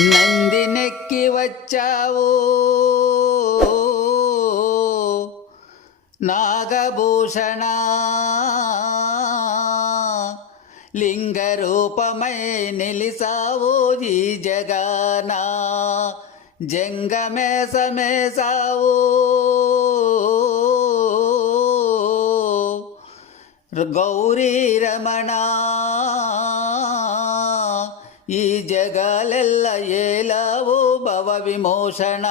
నందినెక్కి వచ్చావు. నాగభూషణ లింగరూపమై నిలిసావు ఈ జంగమే సమేసావు గౌరీ రమణ ఈ జగాలెల్ల ఏలావు భవ విమోషణ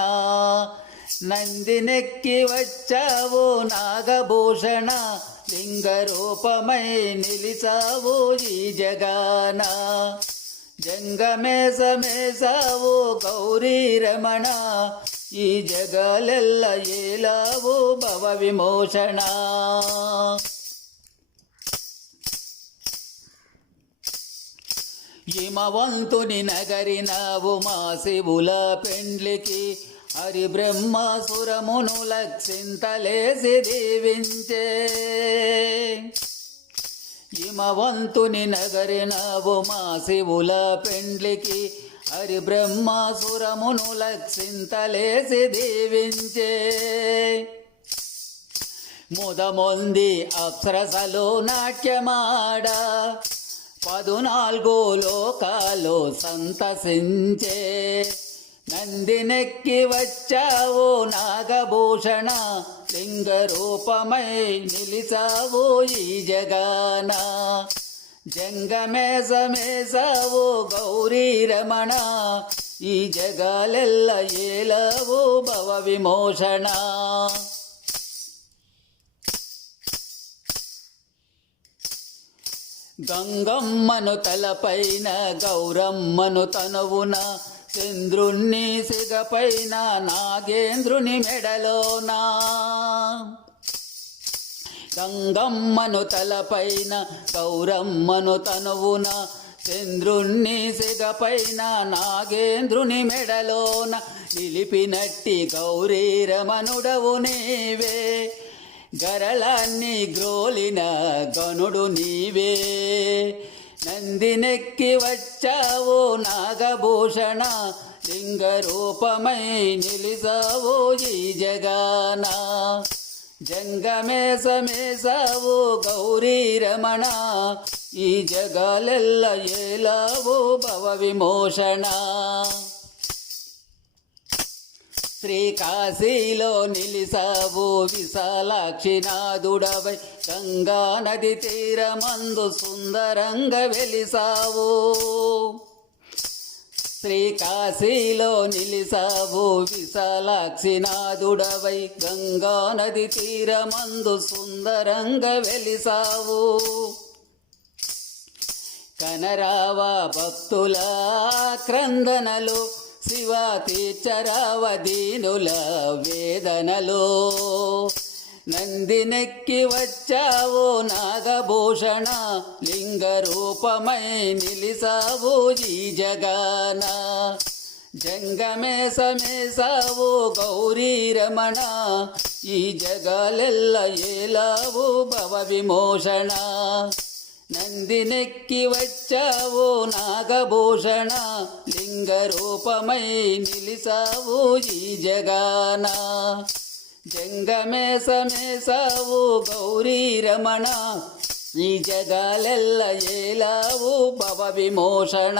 నందినెక్కి వచ్చావు నాగభూషణ. లింగరూపమై నిలిచావు ఈ జగాన. జంగమేసమేసావు గౌరీ రమణ. ఈ జగాలెల్ల ఏలావు భవ విమోషణ హిమవంతుని నగరినావు మా శివుల పెండ్లికి. హరి బ్రహ్మాసురమును లక్షింతలేసి దీవించే. హిమవంతుని నగరినావు మా శివుల పెండ్లికి. హరి బ్రహ్మాసురమును లక్షింతలేసి దీవించే. ముదమొంది అప్సరసలు నాట్యమాడా. పదునాలుగో లోకాలు సంతసించే నందినెక్కి వచ్చావు నాగభూషణ లింగ రూపమై నిలిచావు ఈ జగాన. జంగమేసమేసావు గౌరీ రమణ ఈ జగాలెల్ల ఏలవు భవ విమోషణ గంగమ్మను తలపైన గౌరమ్మను తనువున చంద్రుణ్ణి సిగపైన నాగేంద్రుని మెడలోనా. గంగమ్మను తలపైన గౌరమ్మను తనువున చంద్రుణ్ణి సిగపైన నాగేంద్రుని మెడలోన. నిలిపినట్టి గౌరీరమనుడవు నీవే. గరళాన్ని గ్రోలిన గనుడు నీవే. నందినెక్కి వచ్చావో నాగభూషణ లింగరూపమై నిలిసావో ఈ జగాన. జంగమేసమేసావు గౌరీ రమణ ఈ జగాలెల్ల ఏలావో భవ విమోషణ శ్రీకాశీలో నిలిసావు విశాలాక్షినాథుడవై గంగా నది తీరమందు సుందరంగా వెలిసావు. శ్రీకాశీలో నిలిసావు విశాలాక్షినాథుడవై గంగా నది తీరమందు సుందరంగా వెలిసావు. కనరావా భక్తుల క్రందనలు శివ తీర్చరావ దీనుల వేదనలో నందినెక్కి వచ్చావు నాగభూషణ లింగ రూపమై నిలిసావు ఈ జగాన. జంగమే సమేసావు గౌరీ రమణ ఈ జగాలెల్ల ఏలావు భవ విమోషణ నందినెక్కి వచ్చావు నాగభూషణ లింగ రూపమై నిలిసావు ఈ జగాన. జంగమేసమేసావు గౌరీ రమణ ఈ జగాలెల్ల ఏలావు భవ విమోషణ